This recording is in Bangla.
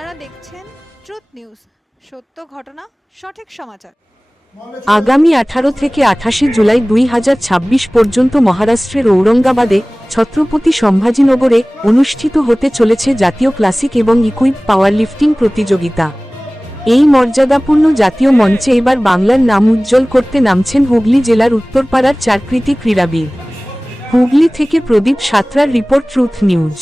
আপনারা দেখছেন ট্রুথ নিউজ, সত্য ঘটনা, সঠিক সমাচার। আগামী 18 থেকে 28 জুলাই 2026 পর্যন্ত মহারাষ্ট্রের ঔরঙ্গাবাদে ছত্রপতি সম্ভাজিনগরে অনুষ্ঠিত হতে চলেছে জাতীয় ক্লাসিক এবং ইকুইপ পাওয়ার লিফটিং প্রতিযোগিতা। এই মর্যাদাপূর্ণ জাতীয় মঞ্চে এবার বাংলার নাম উজ্জ্বল করতে নামছেন হুগলি জেলার উত্তরপাড়ার 4 কৃতী ক্রীড়াবিদ। হুগলি থেকে প্রদীপ সাঁতরার রিপোর্ট, ট্রুথ নিউজ।